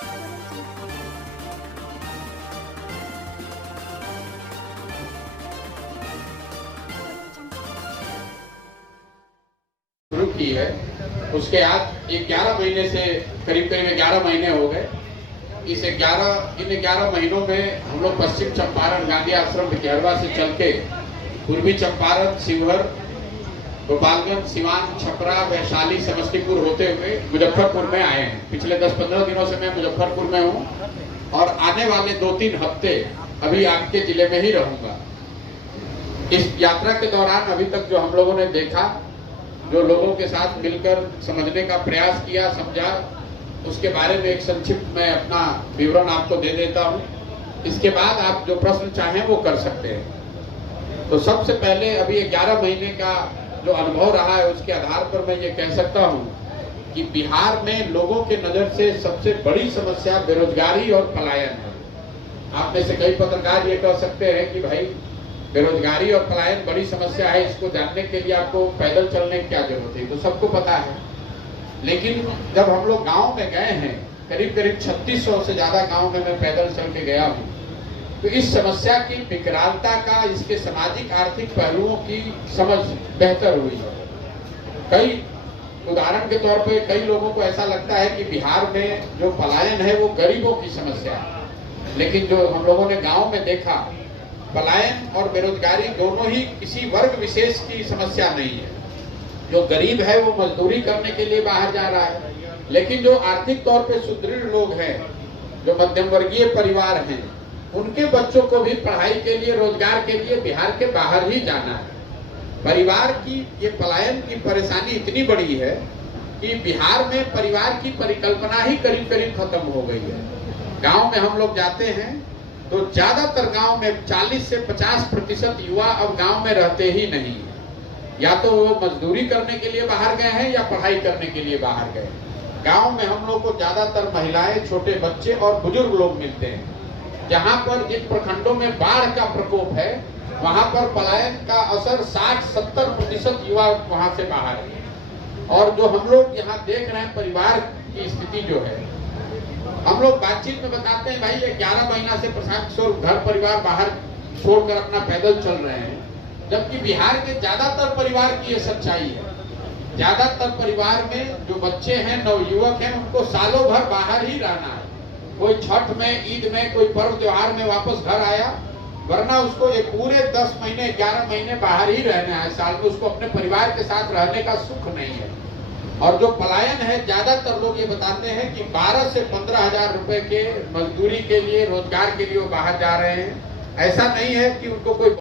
शुरू की है, उसके आज 11 महीने से करीब 11 महीने हो गए। इन 11 महीनों में हम लोग पश्चिम चंपारण गांधी आश्रम भिखैरवा से चल के पूर्वी चंपारण, शिवहर, गोपालगंज, सिवान, छपरा, वैशाली, समस्तीपुर होते हुए मुजफ्फरपुर में आए हैं। पिछले 10-15 दिनों से मैं मुजफ्फरपुर में हूँ और आने वाले 2-3 हफ्ते अभी आपके जिले में ही रहूंगा। इस यात्रा के दौरान अभी तक जो हम लोगों ने देखा, जो लोगों के साथ मिलकर समझने का प्रयास किया, समझा, उसके बारे में एक संक्षिप्त मैं अपना विवरण आपको दे देता हूं। इसके बाद आप जो प्रश्न चाहें वो कर सकते हैं। तो सबसे पहले अभी 11 महीने का जो अनुभव रहा है उसके आधार पर मैं ये कह सकता हूं कि बिहार में लोगों के नजर से सबसे बड़ी समस्या बेरोजगारी और पलायन है। आप में से कई पत्रकार ये कह सकते हैं कि भाई बेरोजगारी और पलायन बड़ी समस्या है, इसको जानने के लिए आपको पैदल चलने की क्या जरूरत है, तो सबको पता है। लेकिन जब हम लोग गांव में गए हैं, करीब 3600 से ज्यादा गांव में मैं पैदल चल के गया हूं, तो इस समस्या की विकरालता का, इसके सामाजिक आर्थिक पहलुओं की समझ बेहतर हुई है। कई उदाहरण के तौर पे कई लोगों को ऐसा लगता है कि बिहार में जो पलायन है वो गरीबों की समस्या है, लेकिन जो हम लोगों ने गांव में देखा, पलायन और बेरोजगारी दोनों ही किसी वर्ग विशेष की समस्या नहीं है। जो गरीब है वो मजदूरी करने के लिए बाहर जा रहा है, लेकिन जो आर्थिक तौर पे सुदृढ़ लोग हैं, जो मध्यम वर्गीय परिवार हैं, उनके बच्चों को भी पढ़ाई के लिए, रोजगार के लिए बिहार के बाहर ही जाना है। परिवार की ये पलायन की परेशानी इतनी बड़ी है कि बिहार में परिवार की परिकल्पना ही करीब करीब खत्म हो गई है। गाँव में हम लोग जाते हैं तो ज्यादातर गांव में 40 से 50% युवा अब गांव में रहते ही नहीं है। या तो वो मजदूरी करने के लिए बाहर गए हैं या पढ़ाई करने के लिए बाहर गए। गांव में हम लोग को ज्यादातर महिलाएं, छोटे बच्चे और बुजुर्ग लोग मिलते हैं। जहां पर जिन प्रखंडों में बाढ़ का प्रकोप है, वहां पर पलायन का असर 60-70% युवा वहां से बाहर है। और जो हम लोग यहाँ देख रहे हैं, परिवार की स्थिति जो है, हम लोग बातचीत में बताते हैं भाई ये 11 महीना से प्रशांत किशोर घर परिवार बाहर छोड़कर अपना पैदल चल रहे हैं, जबकि बिहार के ज्यादातर परिवार की ये सच्चाई है। ज्यादातर परिवार में जो बच्चे हैं, नवयुवक हैं, उनको सालों भर बाहर ही रहना है। कोई छठ में, ईद में, कोई पर्व त्योहार में वापस घर आया, वरना उसको ये पूरे 10 महीने, 11 महीने बाहर ही रहना है। साल में उसको अपने परिवार के साथ रहने का सुख नहीं है। और जो पलायन है, ज्यादातर लोग ये बताते हैं कि 12 से 15 हजार रुपए के मजदूरी के लिए, रोजगार के लिए वो बाहर जा रहे हैं। ऐसा नहीं है कि उनको कोई